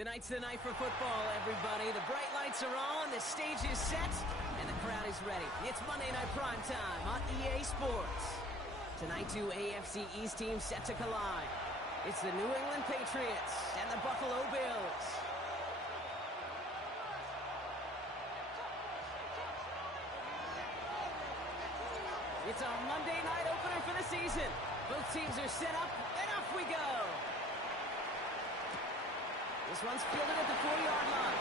Tonight's the night for football, everybody. The bright lights are on, the stage is set, and the crowd is ready. It's Monday Night Primetime on EA Sports. Tonight, two AFC East teams set to collide. It's the New England Patriots and the Buffalo Bills. It's our Monday night opener for the season. Both teams are set up, and off we go. This one's fielded at the 40-yard line.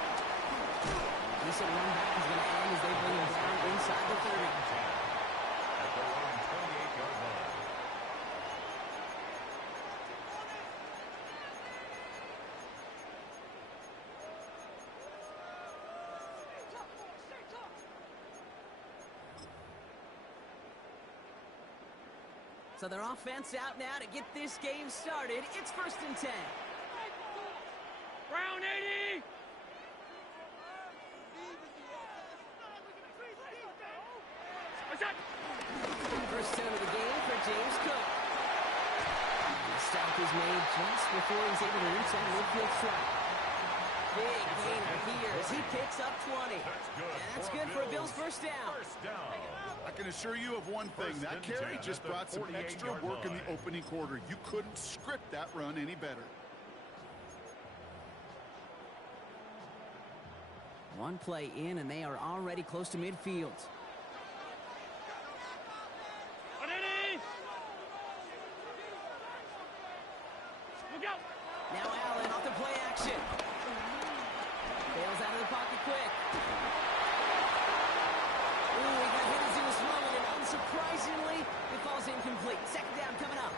Decent run back is going to end as they bring him down inside the 30. At their own 28-yard line. So their offense out now to get this game started. It's 1st and 10. Brown 80! First down of the game for James Cook. The stop is made just before he's able to reach that midfield strike. Big gainer here as he picks up 20. That's good for a Bills first down. I can assure you of one thing. That carry just brought some extra work in the opening quarter. You couldn't script that run any better. One play in, and they are already close to midfield. Now Allen off the play action. Bails out of the pocket quick. Ooh, he got hit as he was throwing, and unsurprisingly, it falls incomplete. Second down coming up.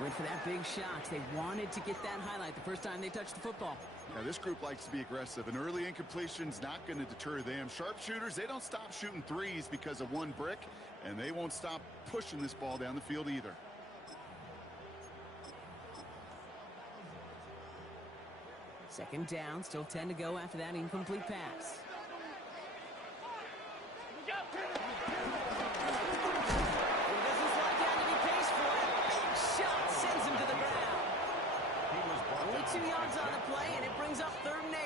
Went for that big shot. They wanted to get that highlight the first time they touched the football. Now, this group likes to be aggressive. An early incompletion's not going to deter them. Sharpshooters, they don't stop shooting threes because of one brick, and they won't stop pushing this ball down the field either. Second down, still 10 to go after that incomplete pass. Doesn't slide down to be paced for it. Big shot sends him to the ground. Only 2 yards on the play, and it brings up 3rd and 8.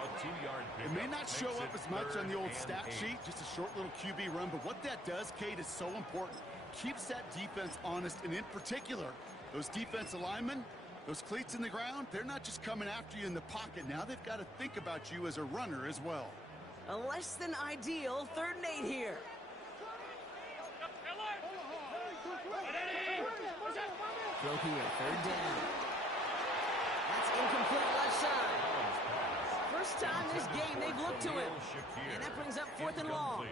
A 2-yard It may not show up as much on the old stat sheet, just a short little QB run, but what that does, Kate, is so important. Keeps that defense honest, and in particular, those defensive linemen, those cleats in the ground, they're not just coming after you in the pocket. Now they've got to think about you as a runner as well. A less than ideal 3rd and 8 here. Throw here, 3rd down. That's incomplete left side. First time this game they've looked to him. And that brings up 4th and long.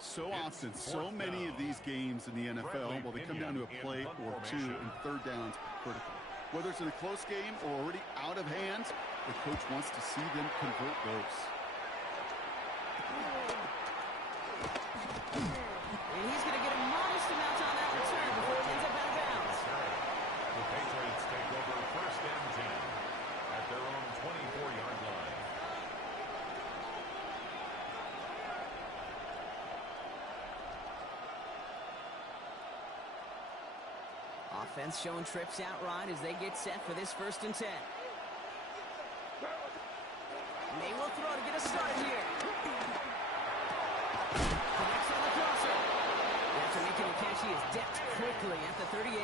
So often, so many of these games in the NFL, well, they come down to a play or two and 3rd downs critical. Whether it's in a close game or already out of hand, the coach wants to see them convert those. And he's going to get a modest amount on that return before it ends up out of bounds. The Patriots take over 1st and 10 at their own 24-yard line. Offense showing trips outright as they get set for this 1st and 10. They will throw to get a start here. Connects on the crosser. After making the catch, he is decked quickly at the 38.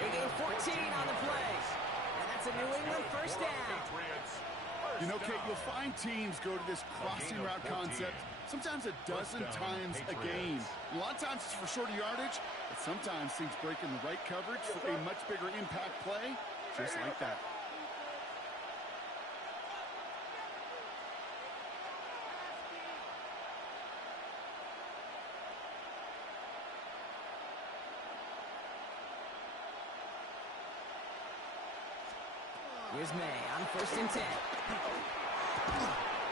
They gain 14 on the play. And that's a New England first down. You know, Kate, you'll find teams go to this crossing route concept sometimes a dozen times a game. A lot of times it's for shorter yardage, but sometimes teams break in the right coverage for a much bigger impact play, just like that. Here's May on 1st and 10.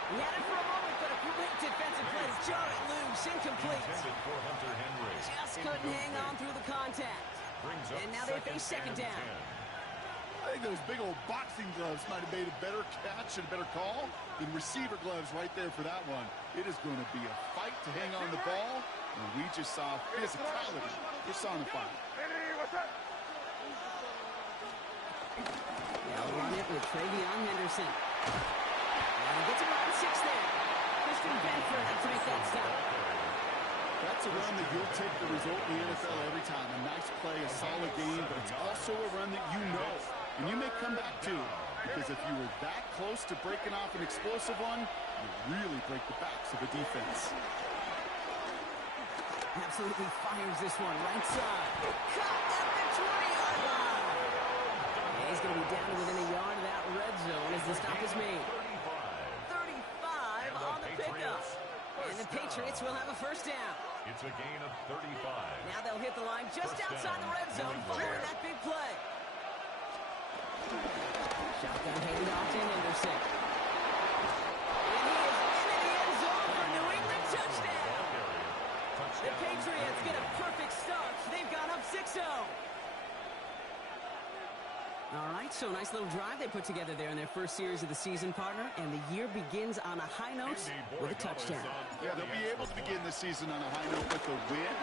He had it for a moment, but a great defensive play to jar it loose, incomplete. Just couldn't hang on through the contact. And now they face 2nd down. I think those big old boxing gloves might have made a better catch and a better call than receiver gloves right there for that one. It is going to be a fight to hang on the ball, and we just saw physicality personified. They'll run it with Travion Henderson. And he gets around 6 there. Christian Benford to make that stop. That's a run that you'll take the result in the NFL every time. A nice play, a solid game, but it's also a run that you know. And you may come back to, because if you were that close to breaking off an explosive one, you really break the backs of a defense. Absolutely fires this one right side. Caught at the 20-yard line. And he's going to be down to within a yard of that red zone as the stop is made. 35 on the pickup. And the Patriots will have a first down. It's a gain of 35. Now they'll hit the line just outside the red zone following that big play. Shotgun handed off to Henderson. And he is into the end zone for New England touchdown. The Patriots get a perfect start. They've gone up 6-0. All right, so nice little drive they put together there in their first series of the season, partner, and the year begins on a high note with a touchdown. Yeah, they'll be able to begin the season on a high note with a win.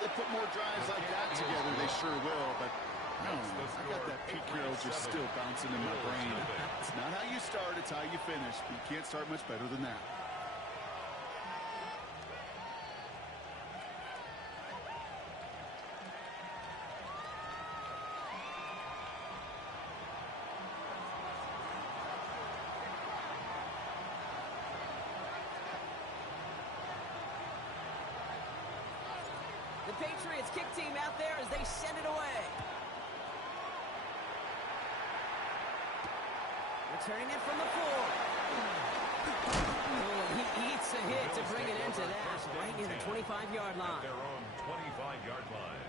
They put more drives like that together, they sure will, but I don't know. I got that Pete Carroll just still bouncing in my brain. It's not how you start, it's how you finish. You can't start much better than that. The Patriots kick team out there as they send it away. Returning it from the 4. Oh, he eats a hit to bring it into that, right near the 25-yard line. Their own 25-yard line.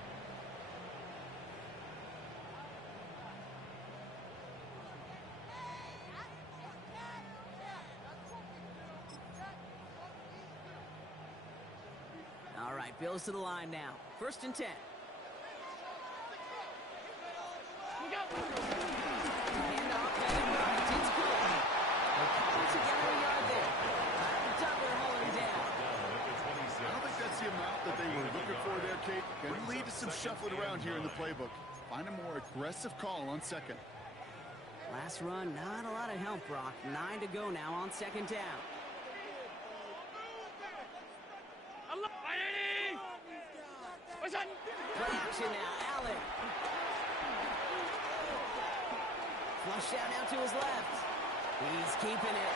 All right, Bills to the line now. 1st and 10. Hand off, headed right. It's good. They're coming together a yard there. Right at the top, they're hauling him down. I don't think that's the amount that they were looking for there, Kate. Going to lead to some shuffling around here in the playbook. Find a more aggressive call on 2nd. Last run, not a lot of help, Brock. 9 to go now on 2nd down. Play action now, Allen. Flush down now to his left. He's keeping it.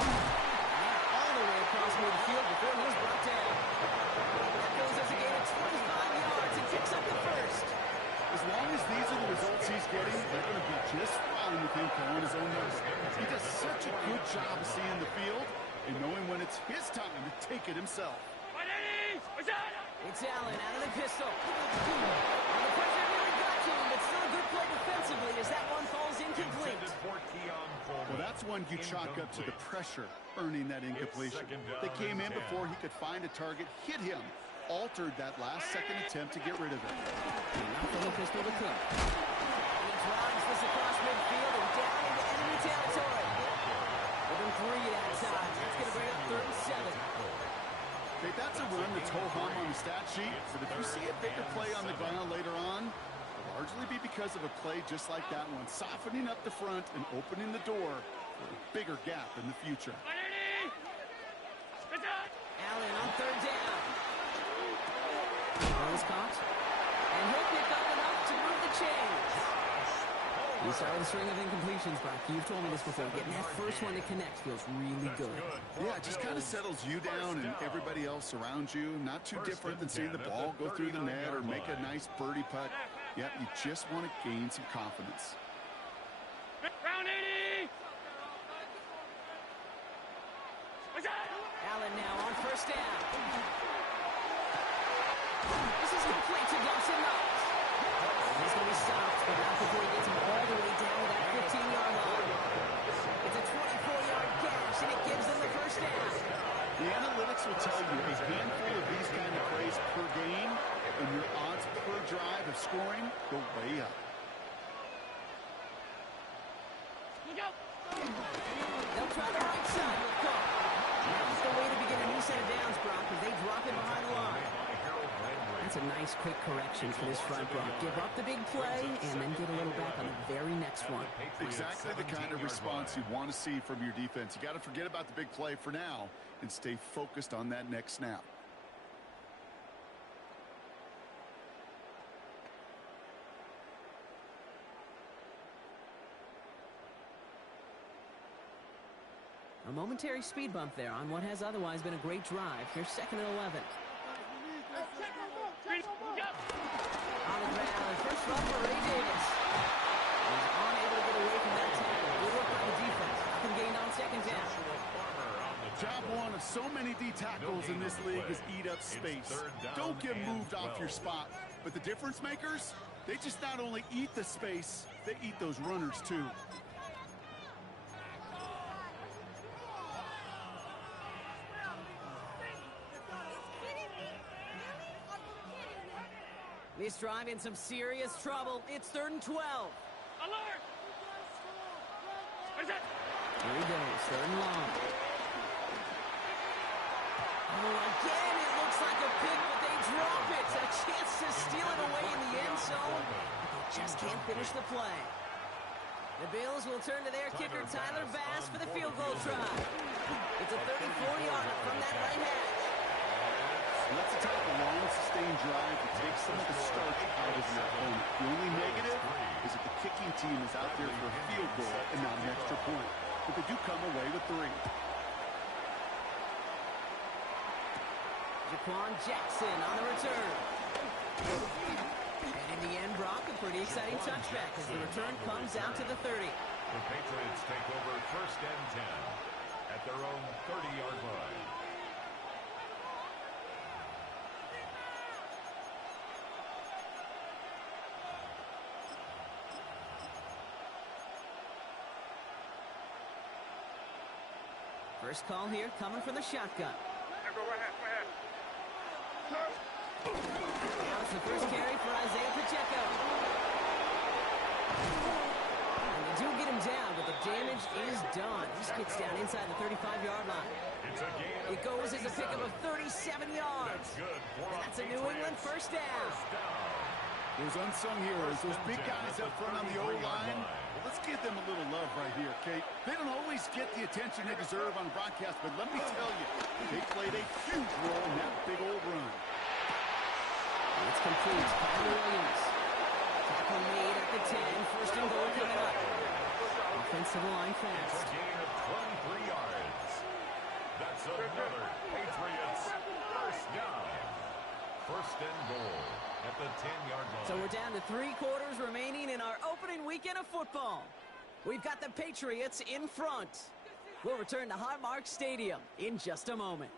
All the way across midfield before he was brought down. That goes as a gain of 25 yards and picks up the first. As long as these are the results he's getting, they're going to be just fine with him calling his own number. He does such a good job of seeing the field and knowing when it's his time to take it himself. It's Allen out of the pistol. And the pressure really got to him, but still a good play defensively as that one falls incomplete. Well, that's one you chalk up to the pressure earning that incompletion. They came in before he could find a target, hit him, altered that last-second attempt to get rid of it. Not from the pistol to Cook. He drives this across midfield and down into enemy territory. Within 3 that time. That's going to bring up 3rd and 7. Okay, that's a run that's ho-hum on the stat sheet, but if you see a bigger play on the ground later on, it'll largely be because of a play just like that one, softening up the front and opening the door for a bigger gap in the future. Allen on 3rd down. Ball's caught, and he'll pick up enough to move the chains. You started a string of incompletions, Brock. You've told me this before. Getting that first one to connect feels really good. Yeah, it just kind of settles you down and everybody else around you. Not too different than seeing the ball go through the net or make a nice birdie putt. Yeah, you just want to gain some confidence. Allen now on 1st down. This is complete to Dawson Knox. He's going to be stopped, but not before he gets him all the way down to that 15-yard line. It's a 24-yard gash, and it gives them the first down. The analytics will tell you a handful of these kind of plays per game, and your odds per drive of scoring go way up. They'll try the right side with Cook. Now's the way to begin a new set of downs, Brock, as they drop it behind the line. I That's a nice quick correction for this front row. Give up the big play and then get a little back on the very next one. Exactly the kind of response you want to see from your defense. You got to forget about the big play for now and stay focused on that next snap. A momentary speed bump there on what has otherwise been a great drive. Here's 2nd and 11. On the ground, first run for Ray Davis. He's unable to get away from that tackle. Good work by the defense. Nothing gained on 2nd down. Job one of so many D tackles in this league is eat up space. Don't get moved off your spot. But the difference makers, they just not only eat the space, they eat those runners too. This drive in some serious trouble. It's 3rd and 12. Alert! Here he goes, 3rd and long. Oh, again, it looks like a pick, but they drop it. A chance to steal it away in the end zone. They just can't finish the play. The Bills will turn to their kicker, Tyler Bass, for the field goal try. It's a 34-yarder from that right hash. That's the type of long, sustained drive that takes some of the starch out of your opponent. The only negative is that the kicking team is out there for a field goal and not an extra point. But they do come away with 3. Jaquan Jackson on the return. And in the end, Brock, a pretty exciting touchback as the return comes out to the 30. The Patriots take over 1st and 10 at their own 30-yard line. First call here coming from the shotgun. Now it's the first carry for Isaiah Pacheco. And they do get him down, but the damage is done. This gets down inside the 35-yard line. It goes as a pick of 37 yards. And that's a New England first down. Those unsung heroes, those big guys up front on the O-line, well, let's give them a little love right here, Kate. They don't always get the attention they deserve on broadcast, but let me tell you, they played a huge role in that big old run. It's complete. Kyler Williams. Tackle made at the 10. First and goal coming up. Offensive line fast. It's a gain of 23 yards. That's another Patriots first down. First and goal at the 10-yard line. So we're down to 3 quarters remaining in our opening weekend of football. We've got the Patriots in front. We'll return to Highmark Stadium in just a moment.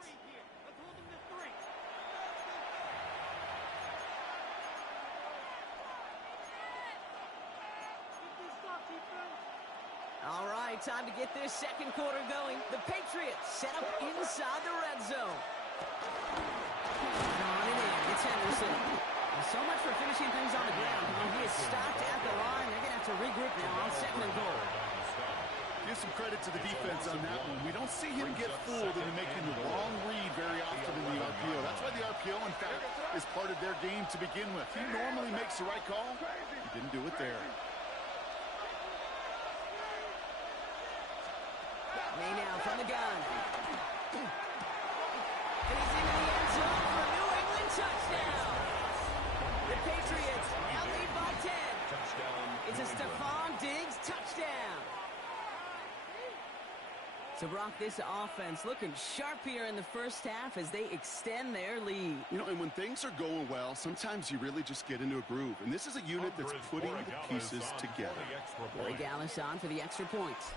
All right, time to get this second quarter going. The Patriots set up inside the red zone. On and in, it's Henderson. So much for finishing things on the ground. When he is stopped at the line, they're going to have to regroup now on 2nd and goal. Give some credit to the defense on that one. We don't see him get fooled into making the wrong read very often in the RPO. That's why the RPO, in fact, is part of their game to begin with. He normally makes the right call. He didn't do it there. May now from the gun. And he's into the end zone for a New England touchdown. The Patriots now lead by 10. It's a Stephon Diggs touchdown. So, Brock, this offense looking sharp here in the first half as they extend their lead. You know, and when things are going well, sometimes you really just get into a groove. And this is a unit that's putting the pieces together. Corey Gallis on for the extra points.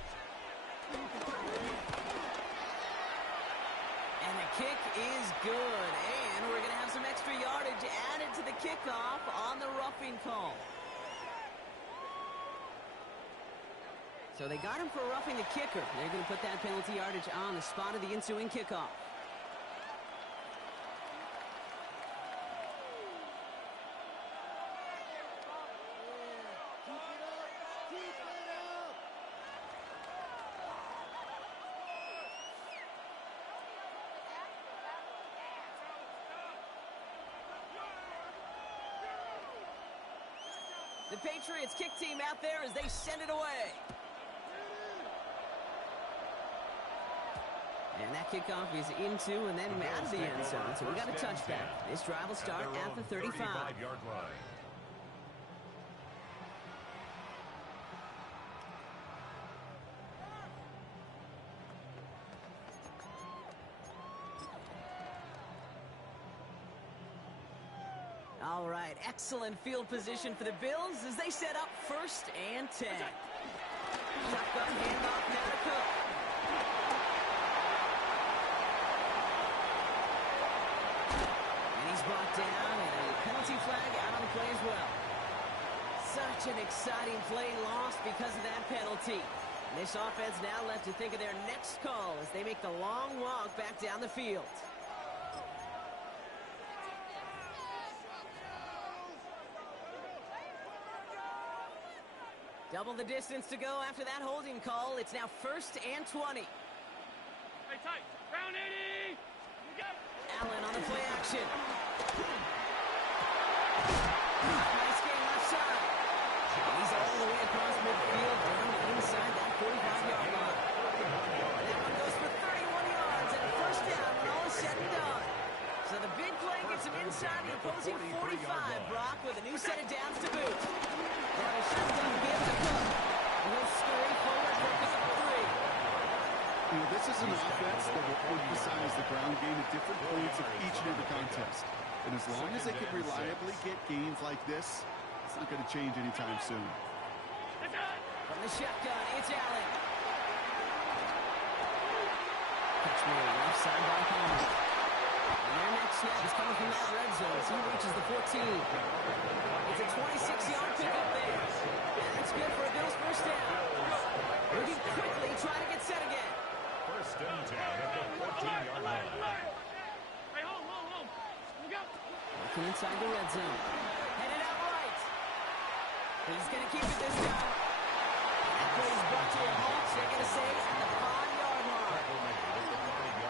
And the kick is good. And we're going to have some extra yardage added to the kickoff on the roughing call. So they got him for roughing the kicker. They're going to put that penalty yardage on the spot of the ensuing kickoff. The Patriots kick team out there as they send it away. And that kickoff is into and then out of the end zone. So we got a touchback. This drive will start at the 35. 35-yard line. All right, excellent field position for the Bills as they set up 1st and 10. Shotgun handoff now to Cook. And he's brought down, and a penalty flag out on the play as well. Such an exciting play lost because of that penalty. And this offense now left to think of their next call as they make the long walk back down the field. Double the distance to go after that holding call. It's now 1st and 20. Hey, tight. Round 80. Allen on the play action. Nice game left side. He's all the way across midfield down inside that 45-yard line. That one goes for 31 yards and a 1st down when all is said and done. So the big play gets him inside the opposing 45, Brock, with a new set of downs to boot. Now a shotgun give to Cook. He'll scurry forward for a pick up 3. You know, this is an offense that will emphasize the ground game at different points of each and every contest. And as long as they can reliably get gains like this, it's not going to change anytime soon. From the shotgun, it's Allen. Catch me left side by Palmer. And their next snap is coming from that red zone as he reaches the 14. It's a 26-yard pickup there. And that's good for a Bills 1st down. Moving quickly, trying to get set again. 1st and 10 at the 14-yard line. Hey, home. We go. Looking inside the red zone. Headed out right. He's going to keep it this time. That play is brought to a halt. They're going to say at the 5-yard line.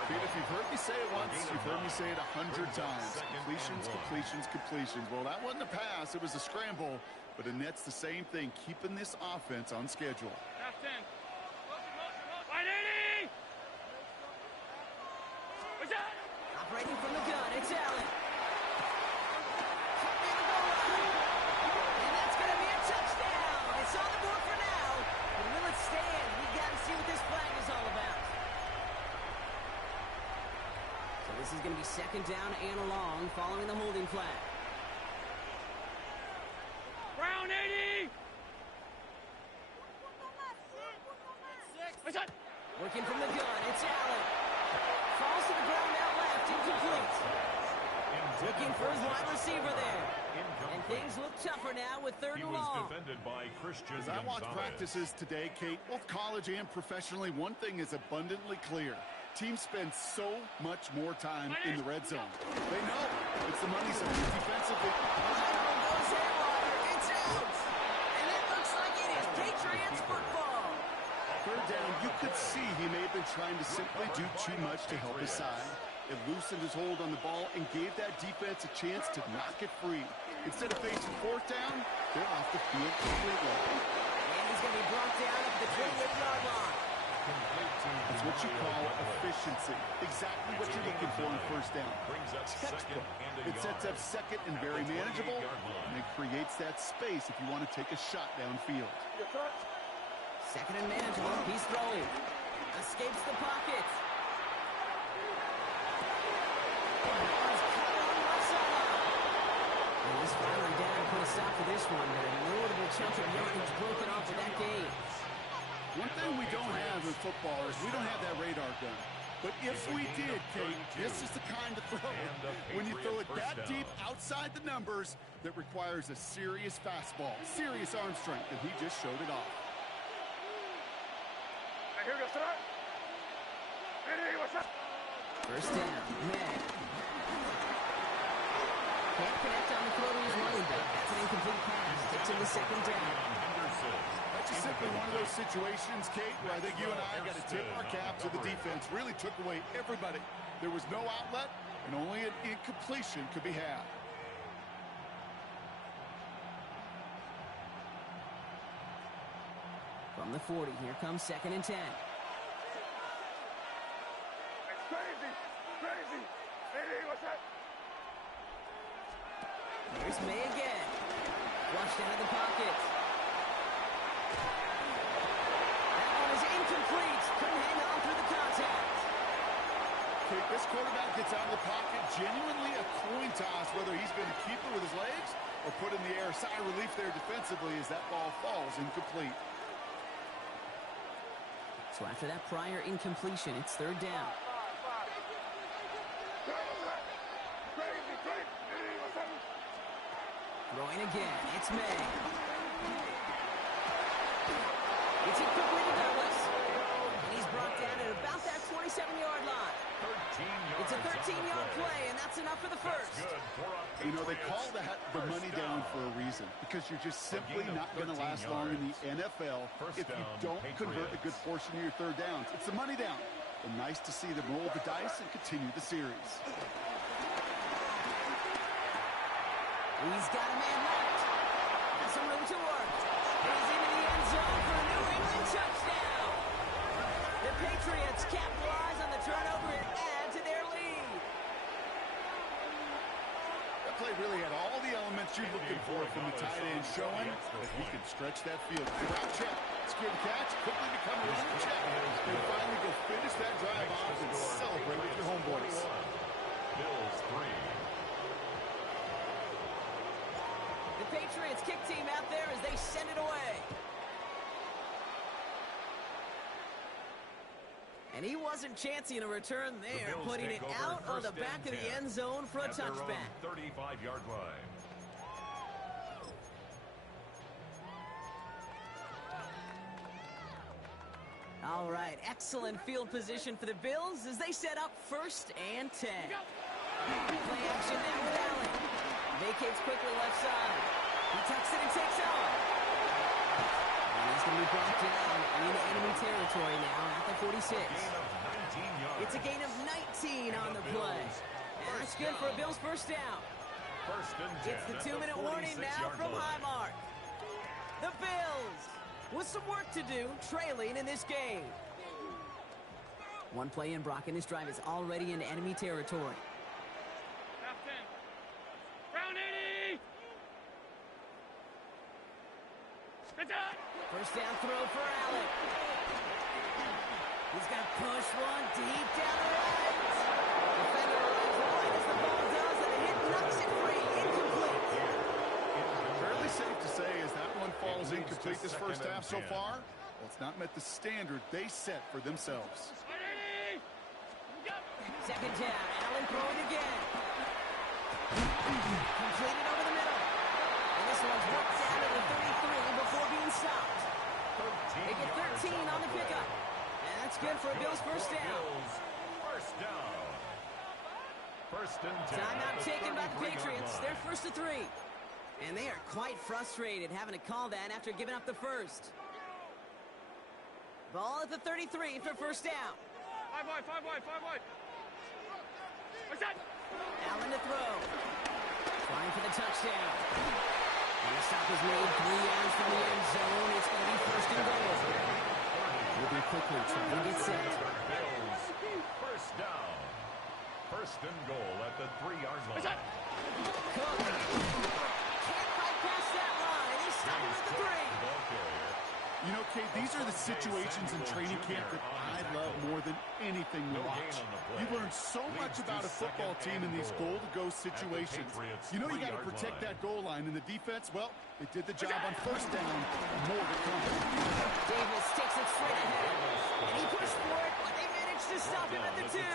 Pete, if you've heard me say it once, you've heard me say it 100 times. Completions. Well, that wasn't a pass. It was a scramble. But Annette's the same thing, keeping this offense on schedule. Half 10. Line 80. What's that? Operating from the gun, it's Allen. Caught near the goal line. And that's going to be a touchdown. It's on the board for now. But will it stand? We got to see what this flag is all about. So this is going to be 2nd down and long following the holding flag. Round 80. What's that? Working from the gun, it's Allen. Falls to the ground out left, incomplete. Looking for his wide receiver there. And things look tougher now with 3rd and long. Defended by Christian As I watch Gonzalez. practices today, Kate, both college and professionally, one thing is abundantly clear. Teams spend so much more time in the red zone. They know it's the money zone defensively. It's out! And it looks like it is Patriots football. 3rd down, you could see he may have been trying to simply do too much to help his side. It loosened his hold on the ball and gave that defense a chance to knock it free. Instead of facing 4th down, they're off the field completely. And he's going to be brought down at the 28-yard line. That's what you call efficiency. Exactly what you're looking for in 1st down. Textbook. It sets up 2nd and very manageable, and it creates that space if you want to take a shot downfield. 2nd and manageable. He's throwing. Escapes the pocket. And he's finally down to put a stop to this one, but a notable chunk of yardage broken off of that game. One thing we don't have in football is we don't have that radar gun. But if we did, Kate, this is the kind of throw, when you throw it that deep outside the numbers, that requires a serious fastball, serious arm strength, and he just showed it off. Here we go, start. Ready, what's up? 1st down, Meg. Can't connect on the throw to his running back. That's an incomplete pass. Takes him to 2nd down. That's just simply one of those situations, Kate, where I think you and I got to tip our cap to the defense. Really took away everybody. There was no outlet, and only an incompletion could be had. From the 40, here comes 2nd and 10. It's crazy. Crazy. Hey, what's up? Here's May again. Flushed out of the pocket. That one is incomplete. Couldn't hang on through the contact. Okay, this quarterback gets out of the pocket, genuinely a coin toss, whether he's going to keep it with his legs or put it in the air. Sigh of relief there defensively as that ball falls incomplete. So after that prior incompletion, it's 3rd down. Crazy, crazy. Hey, what's up? Throwing again, it's May. It's it quickly to Douglas. And he's brought down at about that 27-yard line. 13 yards. It's a 13-yard play, and that's enough for the first. Good for a You know, they Patriots call that the first money down for a reason, because you're just simply gain of not going to 13 last long in the NFL First if you down, don't convert a good Patriots. portion of your 3rd downs. It's the money down. And nice to see them roll the dice and continue the series. He's got a man left. Has some room to work. He's into the end zone for a New England touchdown. The Patriots capitalize on the turnover and add to their lead. That play really had all the elements you're looking for from the tight end, showing that he can stretch that field. Route check, secure the catch, quickly become a run check. And finally go finish that drive off and celebrate with your homeboys. Bills 3. The Patriots kick team out there as they send it away. And he wasn't chancing a return there, putting it out on the back of the end zone for a touchback. 35-yard line. All right, excellent field position for the Bills as they set up 1st and 10. Play action now with Allen. Vacates quickly left side. He tucks it and takes off. And he's going to be brought down into enemy territory now at the 46. It's a gain of 19 on the play. And that's good for a Bills first down. First and 10. It's the 2-minute warning now from Highmark. The Bills with some work to do, trailing in this game. One play in, Brock, and this drive is already into enemy territory. Half 10. Round 80. It's out. First down throw for Allen. He's got to push one deep down the right. Defender arrives wide as the ball does, and the hit knocks it free. Incomplete. Fairly safe to say as that one falls incomplete this first half so far, well, it's not met the standard they set for themselves. 2nd down, Allen throwing again. Completed over the middle. And this one's worked down to the 33 before being stopped. They get 13 on the pickup. And that's good for a Bills first down. First down. First and 10. Timeout taken by the Patriots. They're 1st to 3. And they are quite frustrated having to call that after giving up the first. Ball at the 33 for first down. 5 wide, 5 wide, 5 wide. What's that? Allen to throw. Trying for the touchdown. And the stop is made 3 yards from the end zone. It's going to be 1st and goal. We'll be quickly trying to get set. Bills. First down. 1st and goal at the 3-yard line. What's that? Cook. Can't bypass that line. They stop him at the 3. Ball carrier. You know, Kate, these are the situations in training camp that I love more than anything we watch. You learn so much about a football team in these goal-to-go situations. You know you got to protect that goal line, and the defense, well, they did the job on first down. More to come. Davis takes it straight ahead. And he pushed for it, but they managed to stop him at the 2.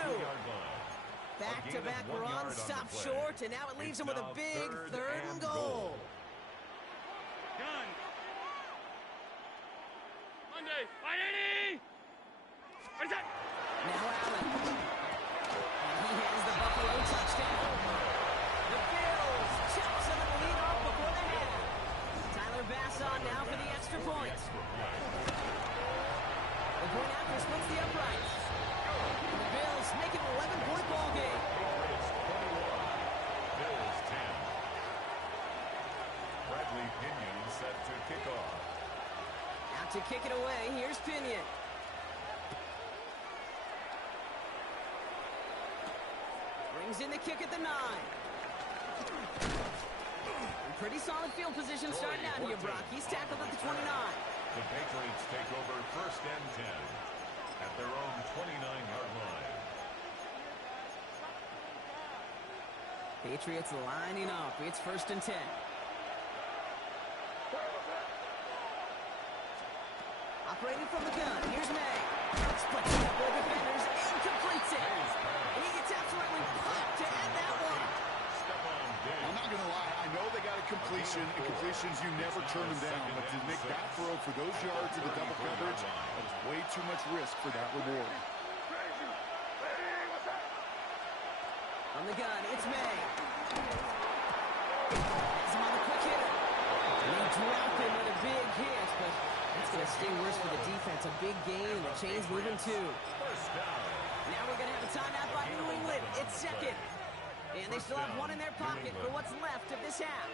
Back-to-back runs, stopped short, and now it leaves him with a big 3rd and goal. Done. Monday. 180. What's that? Now Allen. And he has the Buffalo touchdown. The Bills chop some of the lead off before the half. Tyler Bass on now for the extra point. The point after splits the uprights. And the Bills make it an 11-point ball game. Bills 10. to kick it away. Here's Pinion. Brings in the kick at the 9. Pretty solid field position starting out here, Brock. He's tackled at the 29. The Patriots take over 1st and 10 at their own 29-yard line. Patriots lining up. It's 1st and 10. Operating from the gun. Here's May. Splits a couple of defenders and completes it. He gets absolutely pumped to end that one. I'm not going to lie. I know they got a completion, and completions, you never turn them down. But to make that throw for those yards in the double coverage, that is way too much risk for that reward. On the gun, it's May. Has him on a quick hitter. And they drop him with a big hit, but that's going to stay worse for the defense. A big gain, and the chain's moving too. Now we're going to have a timeout by New England. It's 2nd. And they still have 1 in their pocket for what's left of this half.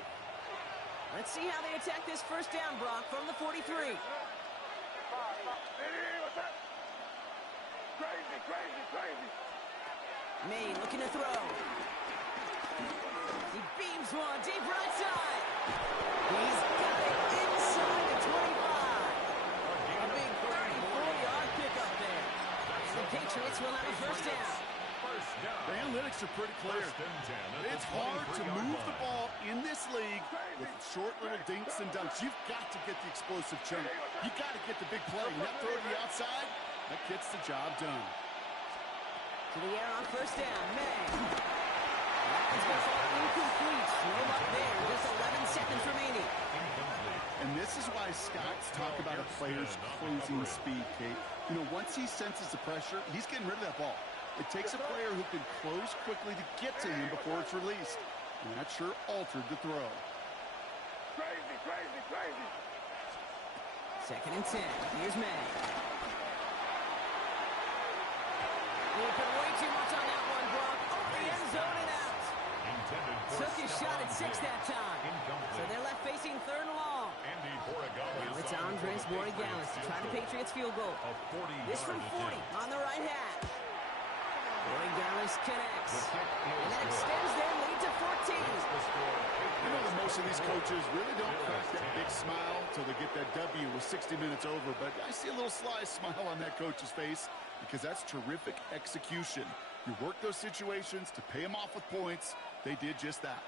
Let's see how they attack this 1st down, Brock, from the 43. Crazy, crazy. May looking to throw. He beams one deep right side. He's got it inside the 25. A big 34-yard pickup there. And the Patriots will have a 1st down. The analytics are pretty clear. It's hard to move the ball in this league with short little dinks and dunks. You've got to get the explosive chunk. You've got to get the big play. And that throw to the outside, that gets the job done. To the air on 1st down, May. That one's going to fall incomplete. No luck there. Just 11 seconds remaining. And this is why Scott's talk about a player's closing speed, Kate. You know, once he senses the pressure, he's getting rid of that ball. It takes a player who can close quickly to get to him before it's released. And that sure altered the throw. Crazy. 2nd and 10. Here's May. He put way too much on that one, Brock. Over the end zone and out. Took his shot at 6 that time. So they're left facing 3rd and long. Now it's Andres Borregales to try the Patriots field goal. This from 40 on the right hash. Borregales connects. And that extends their lead to 14. You know that most of these coaches really don't crack that big smile until they get that W with 60 minutes over. But I see a little sly smile on that coach's face because that's terrific execution. You work those situations to pay them off with points. They did just that.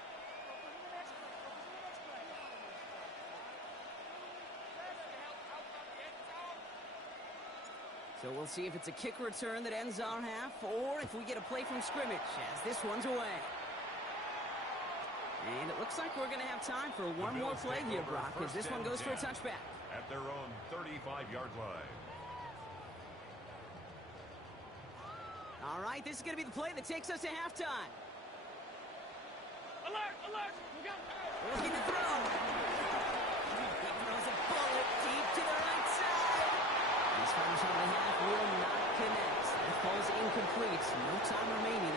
So we'll see if it's a kick return that ends our half, or if we get a play from scrimmage, as this one's away. And it looks like we're going to have time for one more play here, Brock, as this one goes for a touchback. At their own 35-yard line. All right, this is going to be the play that takes us to halftime. Alert! Looking to throw. He throws a bullet deep to the right side. This first on the half will not connect. That falls incomplete. No time remaining